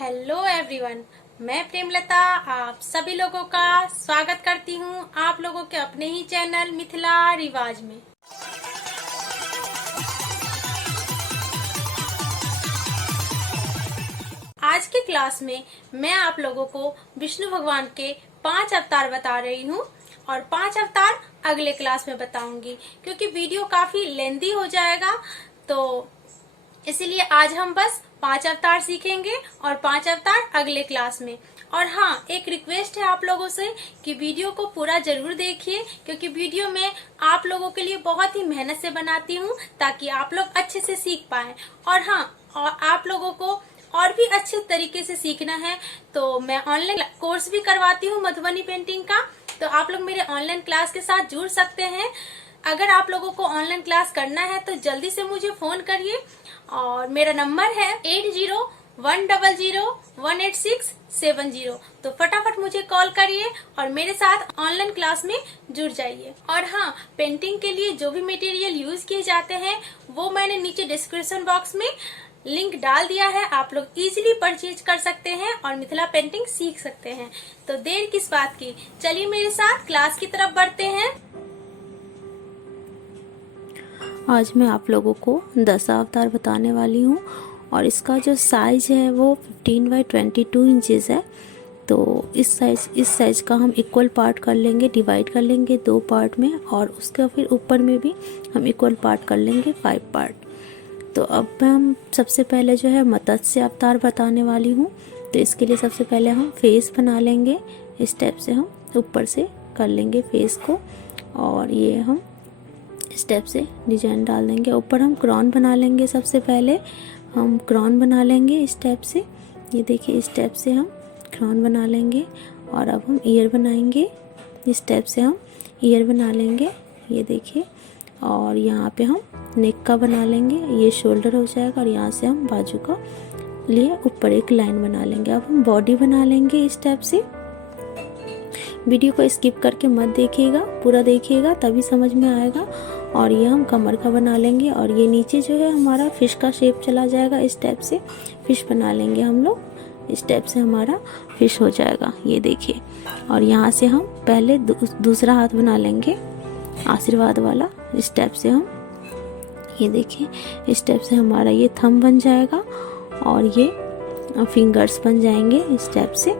Hello everyone, मैं प्रेमलता आप सभी लोगों का स्वागत करती हूँ आप लोगों के अपने ही चैनल मिथिला रिवाज में। आज की क्लास में मैं आप लोगों को विष्णु भगवान के 5 अवतार बता रही हूँ और 5 अवतार अगले क्लास में बताऊंगी, क्योंकि वीडियो काफी लेंथी हो जाएगा, तो इसीलिए आज हम बस 5 अवतार सीखेंगे और 5 अवतार अगले क्लास में। और हाँ, एक रिक्वेस्ट है आप लोगों से कि वीडियो को पूरा जरूर देखिए, क्योंकि वीडियो में आप लोगों के लिए बहुत ही मेहनत से बनाती हूँ ताकि आप लोग अच्छे से सीख पाएं। और हाँ, और आप लोगों को और भी अच्छे तरीके से सीखना है तो मैं ऑनलाइन कोर्स भी करवाती हूँ मधुबनी पेंटिंग का, तो आप लोग मेरे ऑनलाइन क्लास के साथ जुड़ सकते हैं। अगर आप लोगों को ऑनलाइन क्लास करना है तो जल्दी से मुझे फोन करिए और मेरा नंबर है 8010018670। तो फटाफट मुझे कॉल करिए और मेरे साथ ऑनलाइन क्लास में जुड़ जाइए। और हाँ, पेंटिंग के लिए जो भी मटेरियल यूज किए जाते हैं वो मैंने नीचे डिस्क्रिप्शन बॉक्स में लिंक डाल दिया है, आप लोग इजीली परचेज कर सकते हैं और मिथिला पेंटिंग सीख सकते हैं। तो देर किस बात की, चलिए मेरे साथ क्लास की तरफ बढ़ते हैं। आज मैं आप लोगों को 10 अवतार बताने वाली हूँ और इसका जो साइज है वो 15 बाई 22 इंचेस है। तो इस साइज का हम इक्वल पार्ट कर लेंगे, डिवाइड कर लेंगे 2 पार्ट में, और उसका फिर ऊपर में भी हम इक्वल पार्ट कर लेंगे 5 पार्ट। तो अब हम सबसे पहले जो है मत्स्य अवतार बताने वाली हूँ। तो इसके लिए सबसे पहले हम फेस बना लेंगे। इस टाइप से हम ऊपर से कर लेंगे फेस को, और ये हम स्टेप से डिजाइन डाल देंगे। ऊपर हम क्रॉन बना लेंगे। सबसे पहले हम क्रॉन बना लेंगे स्टेप से, ये देखिए इस स्टेप से हम क्रॉन बना लेंगे। और अब हम ईयर बनाएंगे, इस स्टेप से हम ईयर बना लेंगे, ये देखिए। और यहाँ पे हम नेक का बना लेंगे, ये शोल्डर हो जाएगा, और यहाँ से हम बाजू का लिए ऊपर एक लाइन बना लेंगे। अब हम बॉडी बना लेंगे इस स्टेप से। वीडियो को स्किप करके मत देखिएगा, पूरा देखिएगा तभी समझ में आएगा। और ये हम कमर का बना लेंगे, और ये नीचे जो है हमारा फिश का शेप चला जाएगा। इस टाइप से फिश बना लेंगे हम लोग, इस टाइप से हमारा फिश हो जाएगा, ये देखिए। और यहाँ से हम पहले दूसरा हाथ बना लेंगे आशीर्वाद वाला, इस टाइप से हम, ये देखिए इस टाइप से हमारा ये थंब बन जाएगा और ये फिंगर्स बन जाएंगे, इस टाइप से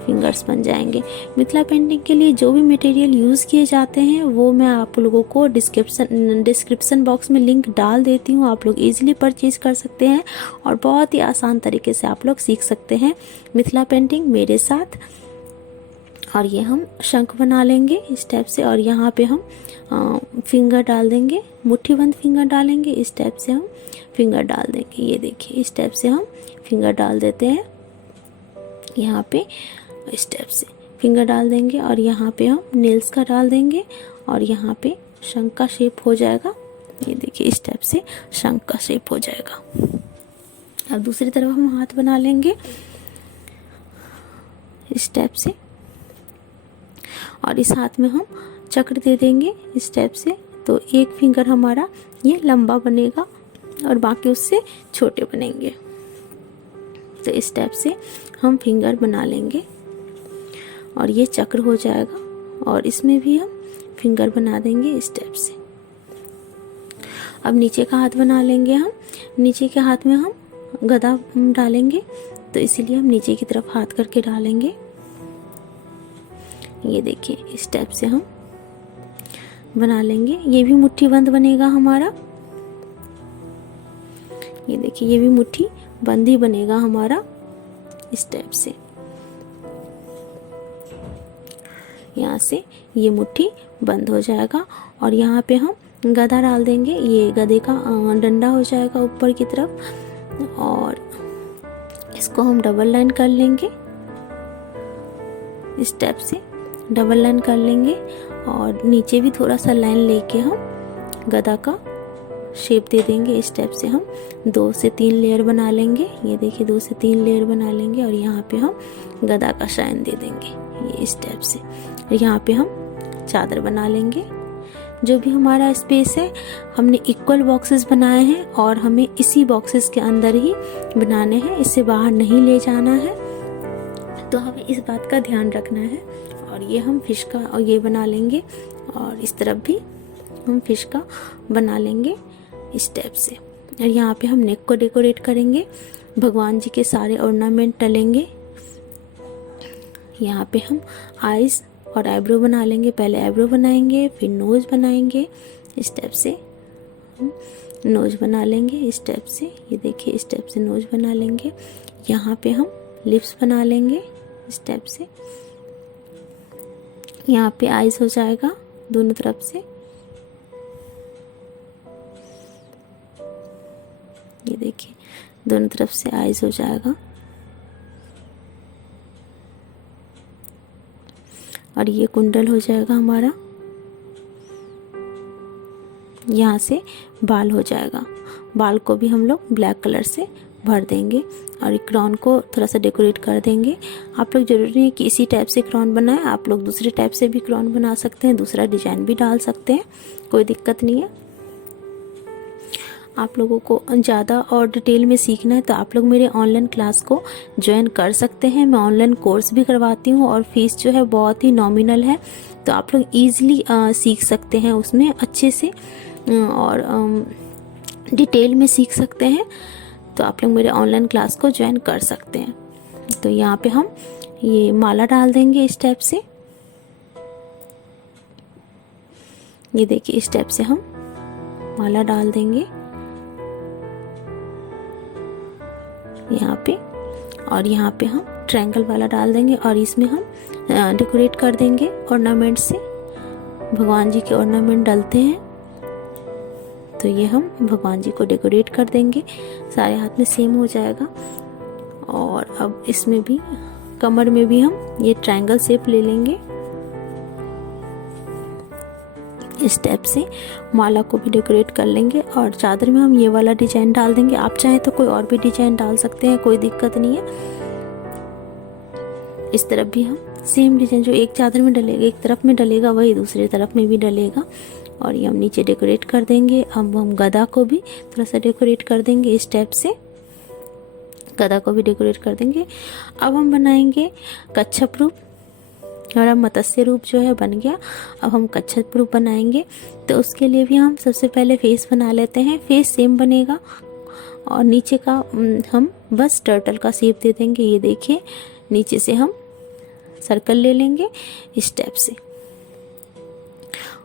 फिंगर्स बन जाएंगे। मिथिला पेंटिंग के लिए जो भी मटेरियल यूज़ किए जाते हैं वो मैं आप लोगों को डिस्क्रिप्शन बॉक्स में लिंक डाल देती हूँ, आप लोग इजीली परचेज कर सकते हैं और बहुत ही आसान तरीके से आप लोग सीख सकते हैं मिथिला पेंटिंग मेरे साथ। और ये हम शंख बना लेंगे इस टाइप से, और यहाँ पे हम फिंगर डाल देंगे, मुट्ठी बंद फिंगर डालेंगे, इस टाइप से हम फिंगर डाल देंगे, ये देखिए इस टाइप से हम फिंगर डाल देते हैं। यहाँ पे इस टाइप से फिंगर डाल देंगे, और यहाँ पे हम नेल्स का डाल देंगे, और यहाँ पे शंख का शेप हो जाएगा, ये देखिए इस टाइप से शंख का शेप हो जाएगा। अब दूसरी तरफ हम हाथ बना लेंगे इस टाइप से, और इस हाथ में हम चक्र दे देंगे इस टाइप से। तो एक फिंगर हमारा ये लंबा बनेगा और बाकी उससे छोटे बनेंगे। तो इस टाइप से हम फिंगर बना लेंगे और ये चक्र हो जाएगा, और इसमें भी हम फिंगर बना देंगे इस टाइप से। अब नीचे का हाथ बना लेंगे हम, नीचे के हाथ में हम गदा डालेंगे, तो इसीलिए हम नीचे की तरफ हाथ करके डालेंगे, ये देखिए इस टाइप से हम बना लेंगे। ये भी मुट्ठी बंद बनेगा हमारा, ये देखिए ये भी मुट्ठी बंद ही बनेगा हमारा इस टाइप से। यहाँ से ये मुट्ठी बंद हो जाएगा, और यहाँ पे हम गदा डाल देंगे, ये गधे का डंडा हो जाएगा ऊपर की तरफ, और इसको हम डबल लाइन कर लेंगे इस टाइप से, डबल लाइन कर लेंगे, और नीचे भी थोड़ा सा लाइन लेके हम गदा का शेप दे देंगे। इस टाइप से हम 2 से 3 लेयर बना लेंगे, ये देखिए 2 से 3 लेयर बना लेंगे, और यहाँ पे हम गदा का शाइन दे देंगे, ये इस टाइप से। और यहाँ पे हम चादर बना लेंगे, जो भी हमारा स्पेस है हमने इक्वल बॉक्सेस बनाए हैं और हमें इसी बॉक्सेस के अंदर ही बनाने हैं, इससे बाहर नहीं ले जाना है। तो हमें इस बात का ध्यान रखना है। और ये हम फिश का और ये बना लेंगे और इस तरफ भी हम फिश का बना लेंगे इस टाइप से। और यहाँ पे हम नेक को डेकोरेट करेंगे, भगवान जी के सारे ऑर्नामेंट डलेंगे। यहाँ पे हम आईज और आईब्रो बना लेंगे, पहले आईब्रो बनाएंगे फिर नोज बनाएंगे इस टाइप से। हम नोज बना लेंगे इस टाइप से, ये देखिए इस टाइप से नोज बना लेंगे। यहाँ पे हम लिप्स बना लेंगे इस टाइप से। यहाँ पे आईज हो जाएगा दोनों तरफ से, ये देखिए दोनों तरफ से आईज हो जाएगा। और ये कुंडल हो जाएगा हमारा, यहाँ से बाल हो जाएगा। बाल को भी हम लोग ब्लैक कलर से भर देंगे और क्राउन को थोड़ा सा डेकोरेट कर देंगे। आप लोग जरूरी नहीं कि इसी टाइप से क्राउन बनाएं, आप लोग दूसरे टाइप से भी क्राउन बना सकते हैं, दूसरा डिजाइन भी डाल सकते हैं, कोई दिक्कत नहीं है। आप लोगों को ज़्यादा और डिटेल में सीखना है तो आप लोग मेरे ऑनलाइन क्लास को ज्वाइन कर सकते हैं। मैं ऑनलाइन कोर्स भी करवाती हूँ और फीस जो है बहुत ही नॉमिनल है, तो आप लोग ईज़िली सीख सकते हैं उसमें अच्छे से और डिटेल में सीख सकते हैं। तो आप लोग मेरे ऑनलाइन क्लास को ज्वाइन कर सकते हैं। तो यहाँ पे हम ये माला डाल देंगे इस टाइप से, ये देखिए इस टाइप से हम माला डाल देंगे यहाँ पे। और यहाँ पे हम ट्रायंगल वाला डाल देंगे और इसमें हम डेकोरेट कर देंगे ऑर्नामेंट से। भगवान जी के ऑर्नामेंट डलते हैं तो ये हम भगवान जी को डेकोरेट कर देंगे, सारे हाथ में सेम हो जाएगा। और अब इसमें भी कमर में भी हम ये ट्रायंगल शेप ले लेंगे इस टाइप से। माला को भी डेकोरेट कर लेंगे और चादर में हम ये वाला डिजाइन डाल देंगे। आप चाहें तो कोई और भी डिजाइन डाल सकते हैं, कोई दिक्कत नहीं है। इस तरफ भी हम सेम डिजाइन जो एक चादर में डलेगा, एक तरफ में डलेगा, वही दूसरी तरफ में भी डलेगा। और ये हम नीचे डेकोरेट कर देंगे। अब हम गदा को भी थोड़ा सा डेकोरेट कर देंगे इस टाइप से, गदा को भी डेकोरेट कर देंगे। अब हम बनाएंगे कच्छप रूप। हमारा मत्स्य रूप जो है बन गया, अब हम कच्छप रूप बनाएंगे। तो उसके लिए भी हम सबसे पहले फेस बना लेते हैं। फेस सेम बनेगा और नीचे का हम बस टर्टल का शेप दे देंगे। ये देखिए नीचे से हम सर्कल ले लेंगे इस टाइप से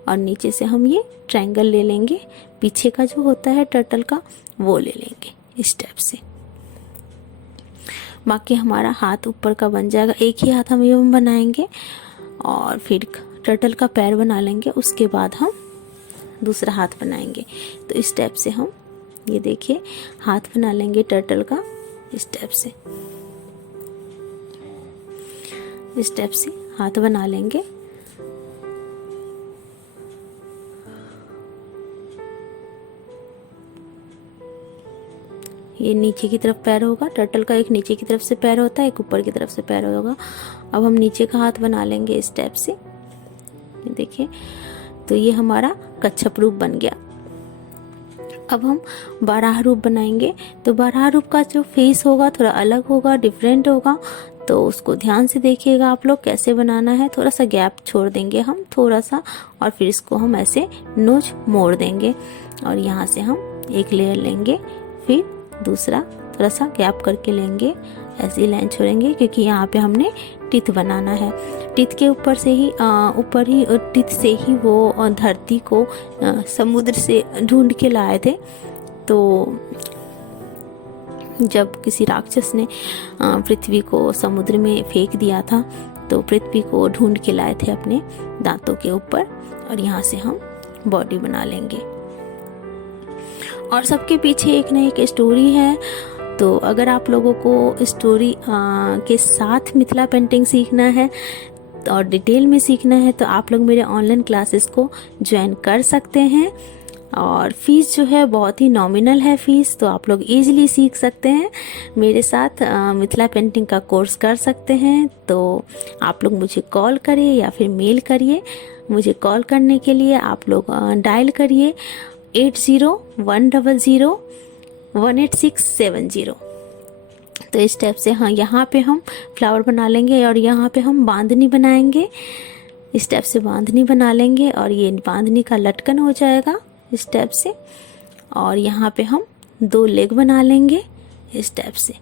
और नीचे से हम ये ट्रायंगल ले लेंगे। पीछे का जो होता है टर्टल का वो ले लेंगे इस टाइप से। बाकी हमारा हाथ ऊपर का बन जाएगा। एक ही हाथ हम ये बनाएंगे और फिर टर्टल का पैर बना लेंगे, उसके बाद हम दूसरा हाथ बनाएंगे। तो इस टाइप से हम ये देखिए हाथ बना लेंगे टर्टल का इस टाइप से, इस टाइप से हाथ बना लेंगे। ये नीचे की तरफ पैर होगा, टर्टल का एक नीचे की तरफ से पैर होता है, एक ऊपर की तरफ से पैर होगा। अब हम नीचे का हाथ बना लेंगे इस टाइप से, ये देखिए। तो ये हमारा कच्छप रूप बन गया। अब हम बारह रूप बनाएंगे। तो बारह रूप का जो फेस होगा थोड़ा अलग होगा, डिफरेंट होगा, तो उसको ध्यान से देखिएगा आप लोग कैसे बनाना है। थोड़ा सा गैप छोड़ देंगे हम थोड़ा सा और फिर इसको हम ऐसे नोच मोड़ देंगे और यहाँ से हम एक लेयर लेंगे, फिर दूसरा थोड़ा सा गैप करके लेंगे, ऐसी लाइन छोड़ेंगे क्योंकि यहाँ पे हमने टिथ बनाना है। टिथ के ऊपर से ही ऊपर ही टिथ से ही वो धरती को समुद्र से ढूंढ के लाए थे। तो जब किसी राक्षस ने पृथ्वी को समुद्र में फेंक दिया था तो पृथ्वी को ढूंढ के लाए थे अपने दांतों के ऊपर। और यहाँ से हम बॉडी बना लेंगे और सबके पीछे एक न एक स्टोरी है। तो अगर आप लोगों को स्टोरी के साथ मिथिला पेंटिंग सीखना है और डिटेल में सीखना है तो आप लोग मेरे ऑनलाइन क्लासेस को ज्वाइन कर सकते हैं। और फीस जो है बहुत ही नॉमिनल है फीस, तो आप लोग इजीली सीख सकते हैं मेरे साथ, मिथिला पेंटिंग का कोर्स कर सकते हैं। तो आप लोग मुझे कॉल करिए या फिर मेल करिए। मुझे कॉल करने के लिए आप लोग डायल करिए 8010018670। तो इस टाइप से हाँ, यहाँ पे हम फ्लावर बना लेंगे और यहाँ पे हम बांधनी बनाएंगे। इस टाइप से बांधनी बना लेंगे और ये बांधनी का लटकन हो जाएगा इस टाइप से। और यहाँ पे हम 2 लेग बना लेंगे इस टाइप से।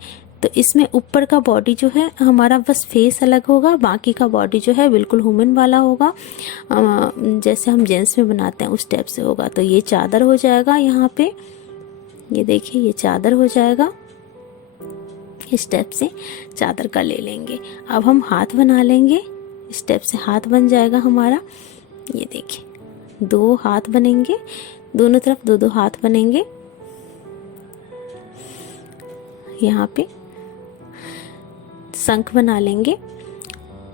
तो इसमें ऊपर का बॉडी जो है हमारा बस फेस अलग होगा, बाकी का बॉडी जो है बिल्कुल ह्यूमन वाला होगा, जैसे हम जेंट्स में बनाते हैं उस टाइप से होगा। तो ये चादर हो जाएगा, यहाँ पे ये देखिए ये चादर हो जाएगा। इस टाइप से चादर का ले लेंगे। अब हम हाथ बना लेंगे, इस टाइप से हाथ बन जाएगा हमारा। ये देखिए 2 हाथ बनेंगे, दोनों तरफ 2-2 हाथ बनेंगे। यहाँ पे शंख बना लेंगे।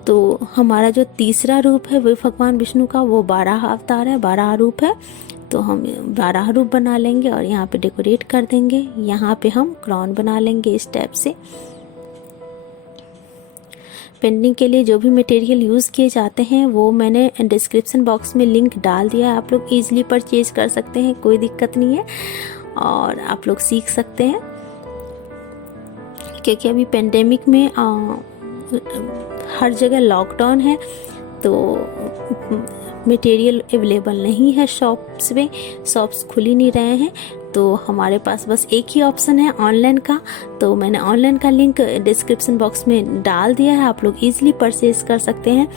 तो हमारा जो तीसरा रूप है वो भगवान विष्णु का, वो 12 अवतार है, 12 रूप है। तो हम 12 रूप बना लेंगे और यहाँ पे डेकोरेट कर देंगे। यहाँ पे हम क्राउन बना लेंगे इस टाइप से। पेंटिंग के लिए जो भी मटेरियल यूज़ किए जाते हैं वो मैंने डिस्क्रिप्शन बॉक्स में लिंक डाल दिया है, आप लोग ईजिली परचेज कर सकते हैं, कोई दिक्कत नहीं है और आप लोग सीख सकते हैं। क्योंकि अभी पेंडेमिक में हर जगह लॉकडाउन है, तो मटेरियल अवेलेबल नहीं है शॉप्स में, शॉप्स खुल ही नहीं रहे हैं। तो हमारे पास बस एक ही ऑप्शन है ऑनलाइन का। तो मैंने ऑनलाइन का लिंक डिस्क्रिप्शन बॉक्स में डाल दिया है, आप लोग इजीली परचेज कर सकते हैं,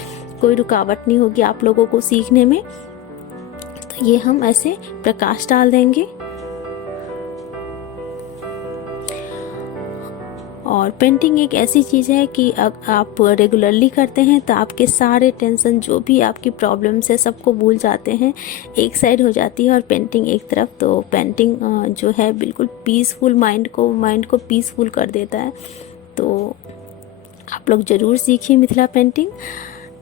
कोई रुकावट नहीं होगी आप लोगों को सीखने में। तो ये हम ऐसे प्रकाश डाल देंगे। और पेंटिंग एक ऐसी चीज़ है कि आप रेगुलरली करते हैं तो आपके सारे टेंशन, जो भी आपकी प्रॉब्लम्स है, सबको भूल जाते हैं, एक साइड हो जाती है और पेंटिंग एक तरफ। तो पेंटिंग जो है बिल्कुल पीसफुल, माइंड को पीसफुल कर देता है। तो आप लोग ज़रूर सीखिए मिथिला पेंटिंग।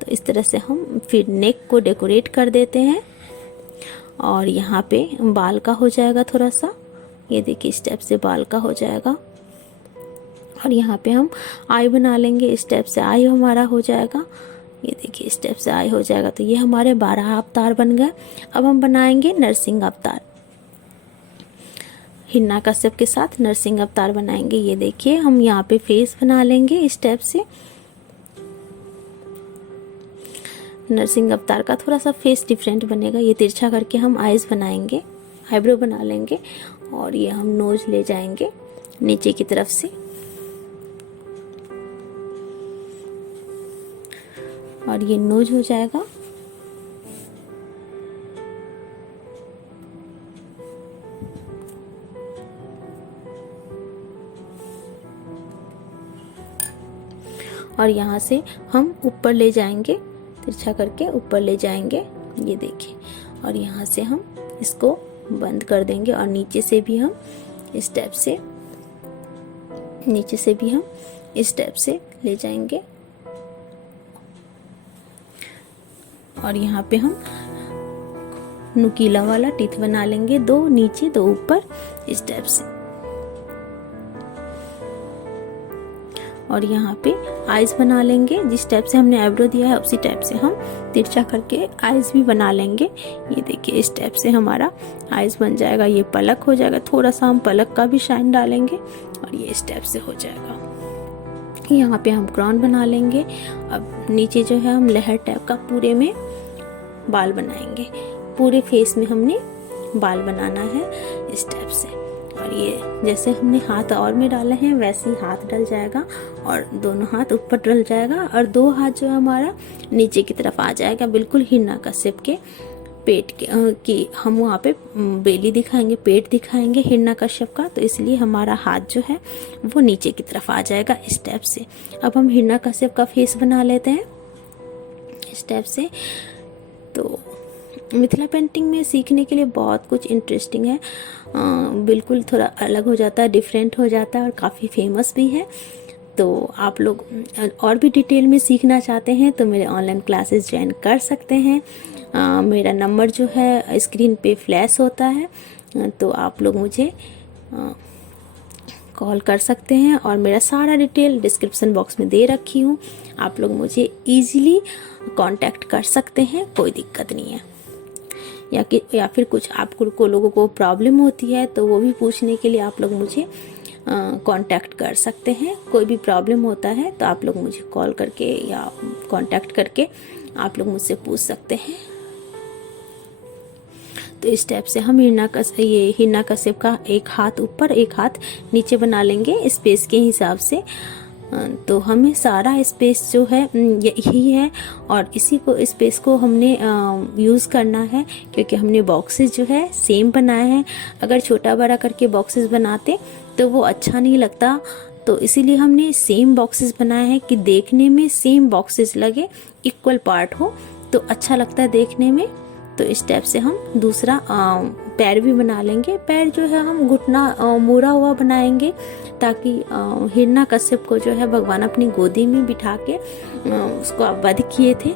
तो इस तरह से हम फिर नेक को डेकोरेट कर देते हैं और यहाँ पे बाल का हो जाएगा थोड़ा सा, ये देखिए इस टाइप से बाल का हो जाएगा। और यहाँ पे हम आई बना लेंगे, इस टाइप से आई हमारा हो जाएगा, ये देखिए इस टाइप से आई हो जाएगा। तो ये हमारे 12 अवतार बन गए। अब हम बनाएंगे नरसिंह अवतार, हिरण्यकश्यप के साथ नरसिंह अवतार बनाएंगे। ये देखिए हम यहाँ पे फेस बना लेंगे इस टाइप से। नरसिंह अवतार का थोड़ा सा फेस डिफरेंट बनेगा, ये तिरछा करके हम आईज बनाएंगे, आईब्रो बना लेंगे और ये हम नोज ले जाएंगे नीचे की तरफ से। और ये नोज हो जाएगा। और यहाँ से हम ऊपर ले जाएंगे, तिरछा करके ऊपर ले जाएंगे, ये देखिए। और यहाँ से हम इसको बंद कर देंगे और नीचे से भी हम इस टाइप से, नीचे से भी हम इस टाइप से ले जाएंगे। और यहाँ पे हम नुकीला वाला टीथ बना लेंगे, 2 नीचे 2 ऊपर इस टाइप से। और यहाँ पे आईज बना लेंगे, जिस टाइप से हमने आईब्रो दिया है उसी टाइप से हम तिरछा करके आईज भी बना लेंगे। ये देखिए इस टाइप से हमारा आईज बन जाएगा। ये पलक हो जाएगा, थोड़ा सा हम पलक का भी शाइन डालेंगे और ये इस टाइप से हो जाएगा। यहाँ पे हम क्राउन बना लेंगे। अब नीचे जो है हम लहर टाइप का पूरे में बाल बनाएंगे, पूरे फेस में हमने बाल बनाना है इस टाइप से। और ये जैसे हमने हाथ और में डाले हैं वैसे ही हाथ डल जाएगा और दोनों हाथ ऊपर डल जाएगा और 2 हाथ जो है हमारा नीचे की तरफ आ जाएगा, बिल्कुल हिरण्यकश्यप के पेट के कि हम वहाँ पे बेली दिखाएंगे, पेट दिखाएंगे हिरण्यकश्यप का, तो इसलिए हमारा हाथ जो है वो नीचे की तरफ आ जाएगा इस टाइप से। अब हम हिरण्यकश्यप का फेस बना लेते हैं इस टाइप से। तो मिथिला पेंटिंग में सीखने के लिए बहुत कुछ इंटरेस्टिंग है, बिल्कुल थोड़ा अलग हो जाता है, डिफरेंट हो जाता है और काफ़ी फेमस भी है। तो आप लोग और भी डिटेल में सीखना चाहते हैं तो मेरे ऑनलाइन क्लासेस ज्वाइन कर सकते हैं। मेरा नंबर जो है स्क्रीन पे फ्लैश होता है, तो आप लोग मुझे कॉल कर सकते हैं और मेरा सारा डिटेल डिस्क्रिप्शन बॉक्स में दे रखी हूँ। आप लोग मुझे ईजिली कांटेक्ट कर सकते हैं, कोई दिक्कत नहीं है। या फिर कुछ आपको लोगों को प्रॉब्लम होती है तो वो भी पूछने के लिए आप लोग मुझे कांटेक्ट कर सकते हैं। कोई भी प्रॉब्लम होता है तो आप लोग मुझे कॉल करके या कांटेक्ट करके आप लोग मुझसे पूछ सकते हैं। तो इस टाइप से हम हिरना कश्यप का एक हाथ ऊपर एक हाथ नीचे बना लेंगे स्पेस के हिसाब से। तो हमें सारा स्पेस जो है यही है और इसी को स्पेस को हमने यूज़ करना है, क्योंकि हमने बॉक्सेस जो है सेम बनाए हैं। अगर छोटा बड़ा करके बॉक्सेस बनाते तो वो अच्छा नहीं लगता, तो इसीलिए हमने सेम बॉक्सेस बनाए हैं कि देखने में सेम बॉक्सेस लगे, इक्वल पार्ट हो तो अच्छा लगता है देखने में। तो इस टाइप से हम दूसरा पैर भी बना लेंगे। पैर जो है हम घुटना मुड़ा हुआ बनाएंगे, ताकि हिरना कश्यप को जो है भगवान अपनी गोदी में बिठा के उसको वध किए थे।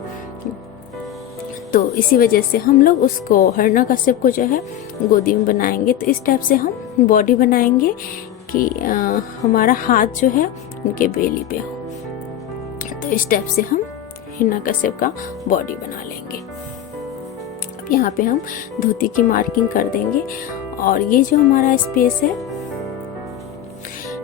तो इसी वजह से हम लोग उसको हिरना कश्यप को जो है गोदी में बनाएंगे। तो इस टाइप से हम बॉडी बनाएंगे कि हमारा हाथ जो है उनके बेली पे हो। तो इस टाइप से हम हिरना कश्यप का बॉडी बना लेंगे। अब यहाँ पे हम धोती की मार्किंग कर देंगे और ये जो हमारा स्पेस है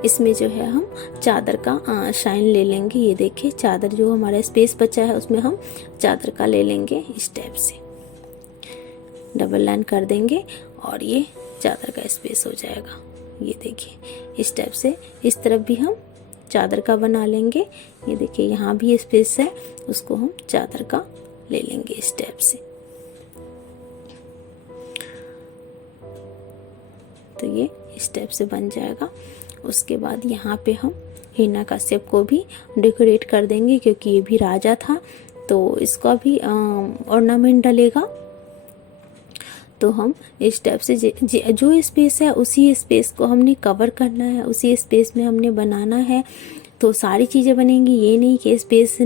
इसमें जो है हम चादर का शाइन ले लेंगे। ये देखिए चादर जो हमारा स्पेस बचा है उसमें हम चादर का ले लेंगे। इस टाइप से डबल लाइन कर देंगे और ये चादर का स्पेस हो जाएगा। ये देखिए इस टाइप से इस तरफ भी हम चादर का बना लेंगे। ये देखिए यहाँ भी स्पेस है, उसको हम चादर का ले लेंगे इस टाइप से। तो ये इस टाइप से बन जाएगा। उसके बाद यहाँ पे हम हिरना कश्यप को भी डेकोरेट कर देंगे, क्योंकि ये भी राजा था तो इसका भी ऑर्नामेंट डलेगा। तो हम इस टाइप से जो स्पेस है उसी स्पेस को हमने कवर करना है, उसी स्पेस में हमने बनाना है। तो सारी चीज़ें बनेंगी, ये नहीं कि स्पेस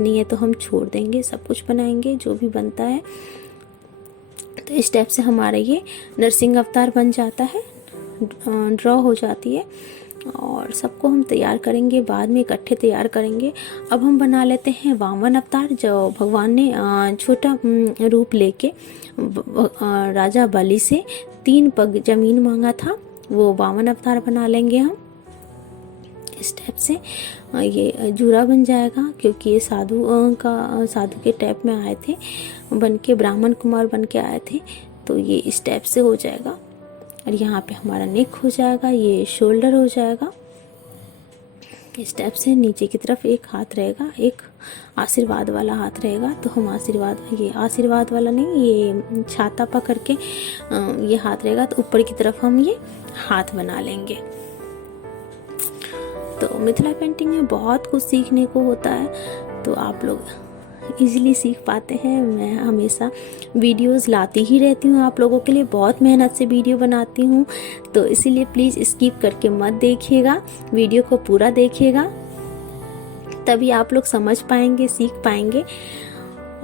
नहीं है तो हम छोड़ देंगे, सब कुछ बनाएंगे जो भी बनता है। तो इस टाइप से हमारा ये नरसिंह अवतार बन जाता है, ड्रॉ हो जाती है। और सबको हम तैयार करेंगे, बाद में इकट्ठे तैयार करेंगे। अब हम बना लेते हैं वामन अवतार, जो भगवान ने छोटा रूप लेके राजा बलि से 3 पग जमीन मांगा था, वो वामन अवतार बना लेंगे हम। इस टाइप से ये जूरा बन जाएगा, क्योंकि ये साधु के टाइप में आए थे, बन के ब्राह्मण कुमार बन के आए थे। तो ये इस टाइप से हो जाएगा। और यहाँ पे हमारा नेक हो जाएगा, ये शोल्डर हो जाएगा। इस टाइप से नीचे की तरफ एक हाथ रहेगा, एक आशीर्वाद वाला हाथ रहेगा। तो हम ये आशीर्वाद वाला नहीं, ये छाता पकड़ के ये हाथ रहेगा। तो ऊपर की तरफ हम ये हाथ बना लेंगे। तो मिथिला पेंटिंग में बहुत कुछ सीखने को होता है, तो आप लोग इजीली सीख पाते हैं। मैं हमेशा वीडियोस लाती ही रहती हूँ आप लोगों के लिए, बहुत मेहनत से वीडियो बनाती हूँ। तो इसीलिए प्लीज़ स्किप करके मत देखिएगा, वीडियो को पूरा देखिएगा, तभी आप लोग समझ पाएंगे, सीख पाएंगे।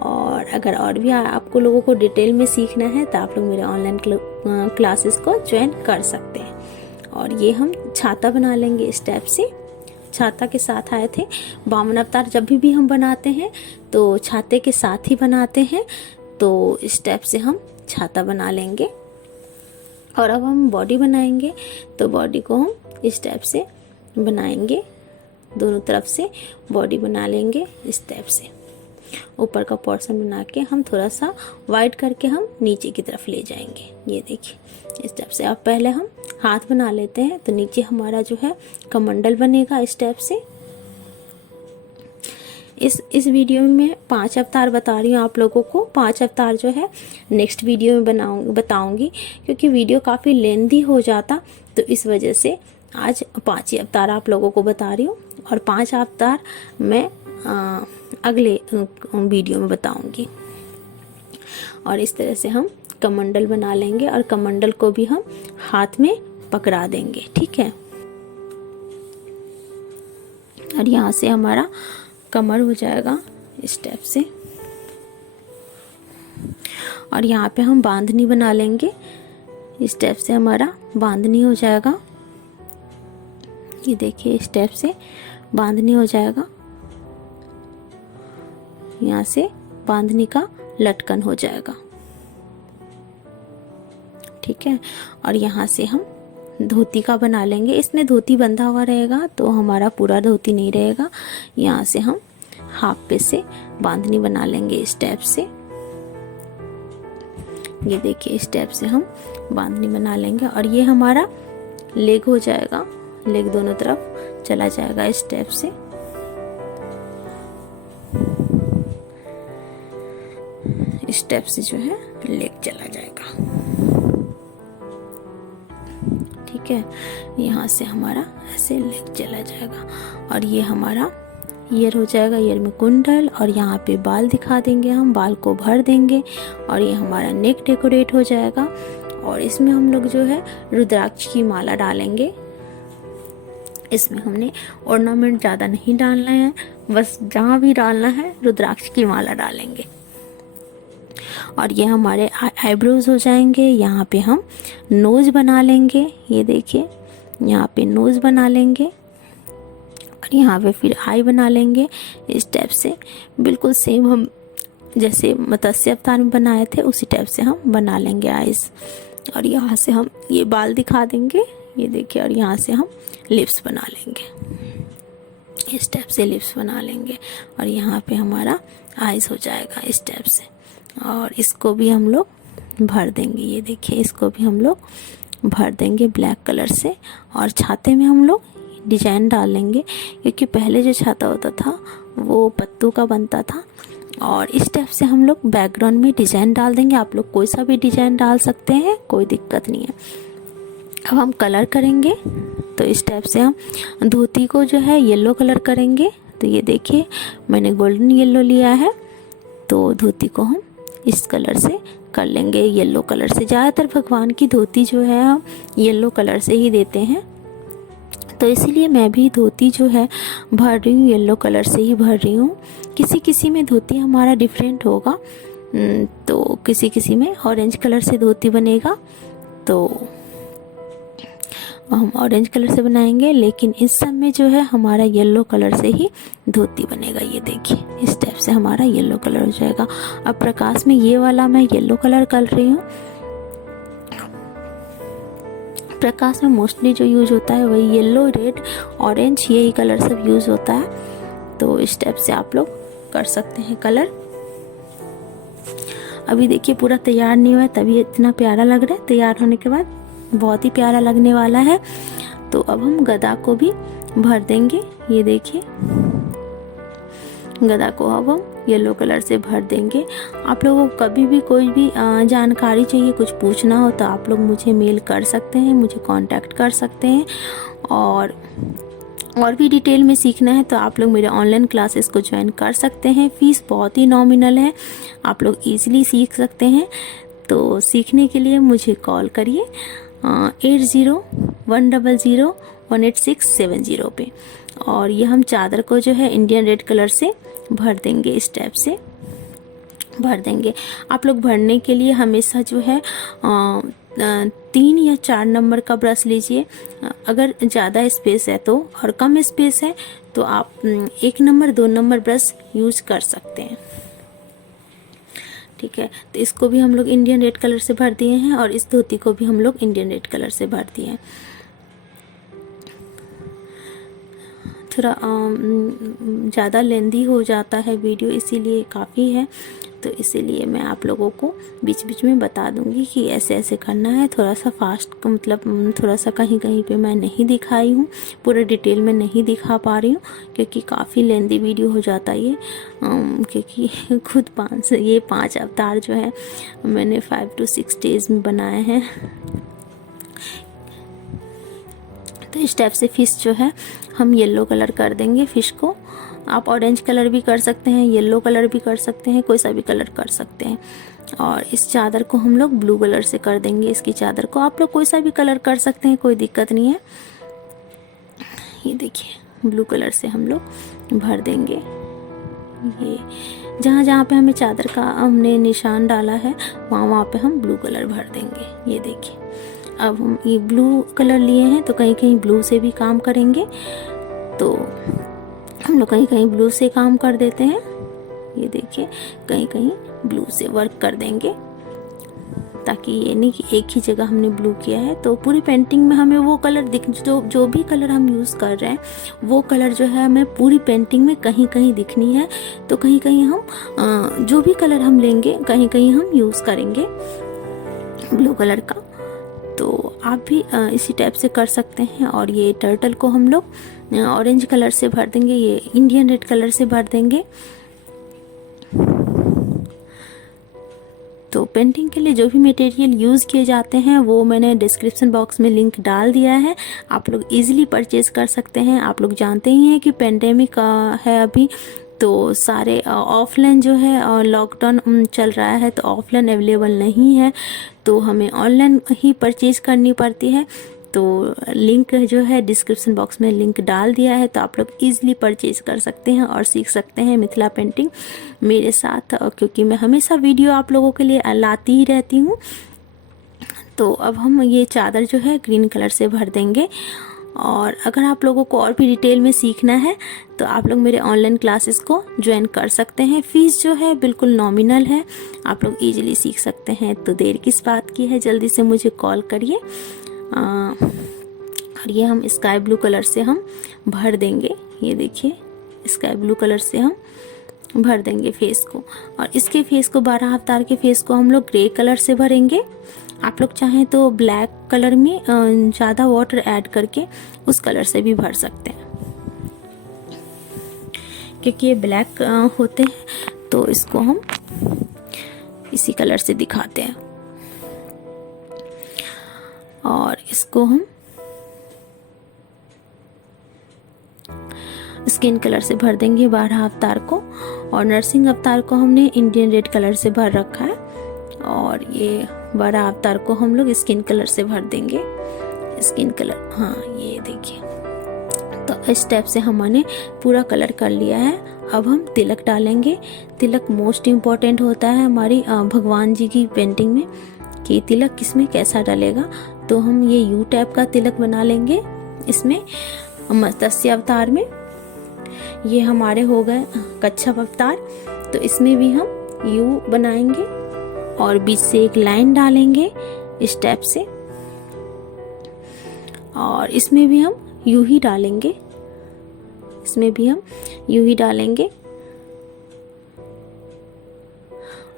और अगर और भी आपको लोगों को डिटेल में सीखना है तो आप लोग मेरे ऑनलाइन क्लासेस को ज्वाइन कर सकते हैं। और ये हम छाता बना लेंगे इस टाइप से। छाता के साथ आए थे वामन अवतार, जब भी हम बनाते हैं तो छाते के साथ ही बनाते हैं। तो इस टाइप से हम छाता बना लेंगे। और अब हम बॉडी बनाएंगे, तो बॉडी को हम इस टाइप से बनाएंगे, दोनों तरफ से बॉडी बना लेंगे इस टाइप से। ऊपर का पोर्शन बना के हम थोड़ा सा वाइड करके हम नीचे की तरफ ले जाएंगे। ये देखिए इस टाइप से। अब पहले हम हाथ बना लेते हैं, तो नीचे हमारा जो है कमंडल बनेगा इस टाइप से। इस वीडियो में मैं 5 अवतार बता रही हूँ आप लोगों को। 5 अवतार जो है नेक्स्ट वीडियो में बताऊंगी, क्योंकि वीडियो काफ़ी लेंदी हो जाता, तो इस वजह से आज 5 ही अवतार आप लोगों को बता रही हूँ। और 5 अवतार मैं अगले वीडियो में बताऊंगी। और इस तरह से हम कमंडल बना लेंगे और कमंडल को भी हम हाथ में पकड़ा देंगे, ठीक है। और यहाँ से हमारा कमर हो जाएगा इस टाइप से। और यहाँ पे हम बांधनी बना लेंगे, इस टाइप से हमारा बांधनी हो जाएगा। ये देखिए इस टाइप से बांधनी हो जाएगा। यहाँ से बांधनी का लटकन हो जाएगा, ठीक है। और यहाँ से हम धोती का बना लेंगे। इसमें धोती बंधा हुआ रहेगा तो हमारा पूरा धोती नहीं रहेगा। यहाँ से हम हाफ पे से बांधनी बना लेंगे इस टाइप से। ये देखिए इस टाइप से हम बांधनी बना लेंगे। और ये हमारा लेग हो जाएगा, लेग दोनों तरफ चला जाएगा इस टाइप से। इस टाइप से जो है लेग चला जाएगा, ठीक है। यहाँ से हमारा ऐसे लेग चला जाएगा। और ये हमारा ईयर हो जाएगा, ईयर में कुंडल। और यहाँ पे बाल दिखा देंगे, हम बाल को भर देंगे। और ये हमारा नेक डेकोरेट हो जाएगा। और इसमें हम लोग जो है रुद्राक्ष की माला डालेंगे। इसमें हमने ऑर्नामेंट ज़्यादा नहीं डालना है, बस जहाँ भी डालना है रुद्राक्ष की माला डालेंगे। और ये हमारे आईब्रोज हो जाएंगे। यहाँ पे हम नोज बना लेंगे, ये देखिए यहाँ पे नोज बना लेंगे। और यहाँ पे फिर आई बना लेंगे इस टाइप से। बिल्कुल सेम हम जैसे मत्स्य अवतार में बनाए थे उसी टाइप से हम बना लेंगे आईज। और यहाँ से हम ये बाल दिखा देंगे, ये देखिए। और यहाँ से हम लिप्स बना लेंगे, इस टाइप से लिप्स बना लेंगे। और यहाँ पे हमारा आईज हो जाएगा इस टाइप से। और इसको भी हम लोग भर देंगे, ये देखिए इसको भी हम लोग भर देंगे ब्लैक कलर से। और छाते में हम लोग डिजाइन डाल लेंगे, क्योंकि पहले जो छाता होता था वो पत्तों का बनता था। और इस टाइप से हम लोग बैकग्राउंड में डिजाइन डाल देंगे। आप लोग कोई सा भी डिजाइन डाल सकते हैं, कोई दिक्कत नहीं है। अब हम कलर करेंगे, तो इस टाइप से हम धोती को जो है येलो कलर करेंगे। तो ये देखिए मैंने गोल्डन येलो लिया है, तो धोती को हम इस कलर से कर लेंगे, येलो कलर से। ज़्यादातर भगवान की धोती जो है हम येलो कलर से ही देते हैं, तो इसीलिए मैं भी धोती जो है भर रही हूँ, येलो कलर से ही भर रही हूँ। किसी किसी में धोती हमारा डिफरेंट होगा, तो किसी किसी में ऑरेंज कलर से धोती बनेगा, तो हम ऑरेंज कलर से बनाएंगे। लेकिन इस सब में जो है हमारा येलो कलर से ही धोती बनेगा। ये देखिए इस टाइप से हमारा येलो कलर हो जाएगा। अब प्रकाश में ये वाला मैं येलो कलर कर रही हूँ। प्रकाश में मोस्टली जो यूज होता है वही येलो, रेड, ऑरेंज, यही कलर सब यूज होता है। तो इस टाइप से आप लोग कर सकते हैं कलर। अभी देखिए पूरा तैयार नहीं हुआ है, तभी इतना प्यारा लग रहा है। तैयार होने के बाद बहुत ही प्यारा लगने वाला है। तो अब हम गदा को भी भर देंगे, ये देखिए गदा को अब हम येलो कलर से भर देंगे। आप लोगों को कभी भी कोई भी जानकारी चाहिए, कुछ पूछना हो तो आप लोग मुझे मेल कर सकते हैं, मुझे कांटेक्ट कर सकते हैं। और भी डिटेल में सीखना है तो आप लोग मेरे ऑनलाइन क्लासेस को ज्वाइन कर सकते हैं। फीस बहुत ही नॉमिनल है, आप लोग इजीली सीख सकते हैं। तो सीखने के लिए मुझे कॉल करिए 8010018670 पे। और ये हम चादर को जो है इंडियन रेड कलर से भर देंगे, इस टाइप से भर देंगे। आप लोग भरने के लिए हमेशा जो है 3 या 4 नंबर का ब्रश लीजिए। अगर ज़्यादा स्पेस है तो, और कम स्पेस है तो आप 1 नंबर 2 नंबर ब्रश यूज कर सकते हैं, ठीक है। तो इसको भी हम लोग इंडियन रेड कलर से भर दिए हैं, और इस धोती को भी हम लोग इंडियन रेड कलर से भर दिए हैं। थोड़ा ज़्यादा लेंदी हो जाता है वीडियो, इसीलिए काफ़ी है। तो इसीलिए मैं आप लोगों को बीच बीच में बता दूंगी कि ऐसे ऐसे करना है। थोड़ा सा फास्ट, मतलब थोड़ा सा कहीं कहीं पे मैं नहीं दिखाई हूँ, पूरे डिटेल में नहीं दिखा पा रही हूँ, क्योंकि काफ़ी लेंदी वीडियो हो जाता है ये। क्योंकि खुद 5 अवतार जो है मैंने 5 to 6 डेज में बनाए हैं। तो इस टाइप से फिश जो है हम येलो कलर कर देंगे फिश को। आप ऑरेंज कलर भी कर सकते हैं, येलो कलर भी कर सकते हैं, कोई सा भी कलर कर सकते हैं। और इस चादर को हम लोग ब्लू कलर से कर देंगे। इसकी चादर को आप लोग कोई सा भी कलर कर सकते हैं, कोई दिक्कत नहीं है। ये देखिए ब्लू कलर से हम लोग भर देंगे। ये जहाँ जहाँ पे हमें चादर का हमने निशान डाला है वहाँ पे हम ब्लू कलर भर देंगे। ये देखिए, अब हम ये ब्लू कलर लिए हैं तो कहीं कहीं ब्लू से भी काम करेंगे, तो हम लोग कहीं कहीं ब्लू से काम कर देते हैं। ये देखिए, कहीं कहीं ब्लू से वर्क कर देंगे, ताकि ये नहीं कि एक ही जगह हमने ब्लू किया है तो पूरी पेंटिंग में हमें वो कलर दिख, जो भी कलर हम यूज़ कर रहे हैं वो कलर जो है हमें पूरी पेंटिंग में कहीं कहीं दिखनी है। तो कहीं कहीं हम जो भी कलर हम लेंगे कहीं कहीं हम यूज़ करेंगे ब्लू कलर का। तो आप भी इसी टाइप से कर सकते हैं। और ये टर्टल को हम लोग ऑरेंज कलर से भर देंगे, ये इंडियन रेड कलर से भर देंगे। तो पेंटिंग के लिए जो भी मटेरियल यूज़ किए जाते हैं वो मैंने डिस्क्रिप्शन बॉक्स में लिंक डाल दिया है, आप लोग इजीली परचेज कर सकते हैं। आप लोग जानते ही हैं कि पेंडेमिक है अभी, तो सारे ऑफलाइन जो है और लॉकडाउन चल रहा है तो ऑफलाइन अवेलेबल नहीं है, तो हमें ऑनलाइन ही परचेज करनी पड़ती है। तो लिंक जो है डिस्क्रिप्शन बॉक्स में लिंक डाल दिया है, तो आप लोग इजीली परचेज कर सकते हैं और सीख सकते हैं मिथिला पेंटिंग मेरे साथ, क्योंकि मैं हमेशा वीडियो आप लोगों के लिए लाती ही रहती हूँ। तो अब हम ये चादर जो है ग्रीन कलर से भर देंगे। और अगर आप लोगों को और भी डिटेल में सीखना है तो आप लोग मेरे ऑनलाइन क्लासेस को ज्वाइन कर सकते हैं। फ़ीस जो है बिल्कुल नॉमिनल है, आप लोग इजीली सीख सकते हैं। तो देर किस बात की है, जल्दी से मुझे कॉल करिए। और ये हम स्काई ब्लू कलर से हम भर देंगे। ये देखिए, स्काई ब्लू कलर से हम भर देंगे फेस को। और इसके फेस को 12 अवतार के फेस को हम लोग ग्रे कलर से भरेंगे। आप लोग चाहें तो ब्लैक कलर में ज़्यादा वाटर ऐड करके उस कलर से भी भर सकते हैं, क्योंकि ये ब्लैक होते हैं तो इसको हम इसी कलर से दिखाते हैं। और इसको हम स्किन कलर से भर देंगे 12 अवतार को। और नरसिंह अवतार को हमने इंडियन रेड कलर से भर रखा है, और ये 12 अवतार को हम लोग स्किन कलर से भर देंगे। स्किन कलर, हाँ ये देखिए। तो इस टाइप से हमने पूरा कलर कर लिया है। अब हम तिलक डालेंगे। तिलक मोस्ट इम्पॉर्टेंट होता है हमारी भगवान जी की पेंटिंग में, कि तिलक किसमें कैसा डलेगा। तो हम ये यू टाइप का तिलक बना लेंगे इसमें मत्स्य अवतार में। ये हमारे हो गए कच्छप अवतार, तो इसमें भी हम यू बनाएंगे और बीच से एक लाइन डालेंगे इस टाइप से, और इसमें भी हम यू ही डालेंगे। इसमें भी हम यू ही डालेंगे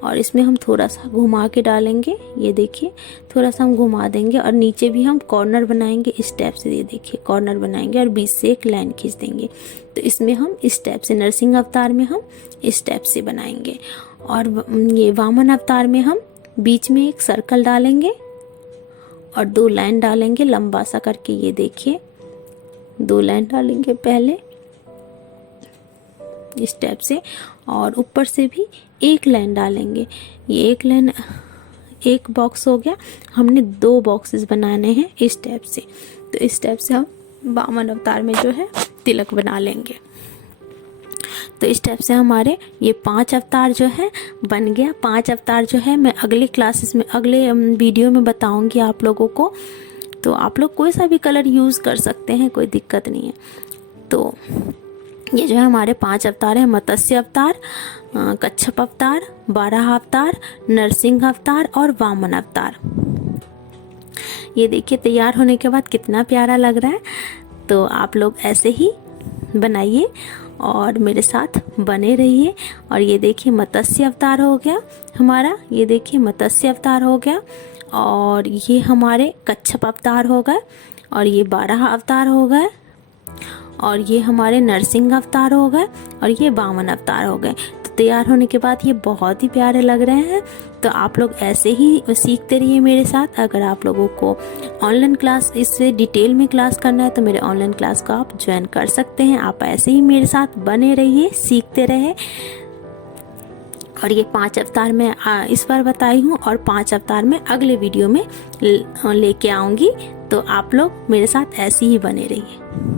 और इसमें हम थोड़ा सा घुमा के डालेंगे। ये देखिए, थोड़ा सा हम घुमा देंगे और नीचे भी हम कॉर्नर बनाएंगे इस टाइप से। ये देखिए, कॉर्नर बनाएंगे और बीच से एक लाइन खींच देंगे। तो इसमें हम इस टाइप से, नरसिंह अवतार में हम इस टाइप से बनाएंगे। और ये वामन अवतार में हम बीच में एक सर्कल डालेंगे और 2 लाइन डालेंगे लंबा सा करके। ये देखिए, 2 लाइन डालेंगे पहले इस टाइप से, और ऊपर से भी एक लाइन डालेंगे। ये एक लाइन, एक बॉक्स हो गया। हमने 2 बॉक्सेस बनाने हैं इस टाइप से। तो इस टाइप से हम वामन अवतार में जो है तिलक बना लेंगे। तो इस टाइप से हमारे ये 5 अवतार जो है बन गया। 5 अवतार जो है मैं अगले क्लासेस में, अगले वीडियो में बताऊंगी आप लोगों को। तो आप लोग कोई सा भी कलर यूज़ कर सकते हैं, कोई दिक्कत नहीं है। तो ये जो है हमारे 5 अवतार है, मत्स्य अवतार, कच्छप अवतार, 12 अवतार, नरसिंह अवतार और वामन अवतार। ये देखिए तैयार होने के बाद कितना प्यारा लग रहा है। तो आप लोग ऐसे ही बनाइए और मेरे साथ बने रहिए। और ये देखिए मत्स्य अवतार हो गया हमारा, ये देखिए मत्स्य अवतार हो गया, और ये हमारे कच्छप अवतार हो गए, और ये 12 अवतार हो गए, और ये हमारे नरसिंह अवतार हो गए, और ये वामन अवतार हो गए। तो तैयार होने के बाद ये बहुत ही प्यारे लग रहे हैं। तो आप लोग ऐसे ही सीखते रहिए मेरे साथ। अगर आप लोगों को ऑनलाइन क्लास इससे डिटेल में क्लास करना है तो मेरे ऑनलाइन क्लास को आप ज्वाइन कर सकते हैं। आप ऐसे ही मेरे साथ बने रहिए, सीखते रहे। और ये 5 अवतार मैं इस बार बताई हूँ, और 5 अवतार मैं अगले वीडियो में लेके आऊँगी। तो आप लोग मेरे साथ ऐसे ही बने रहिए।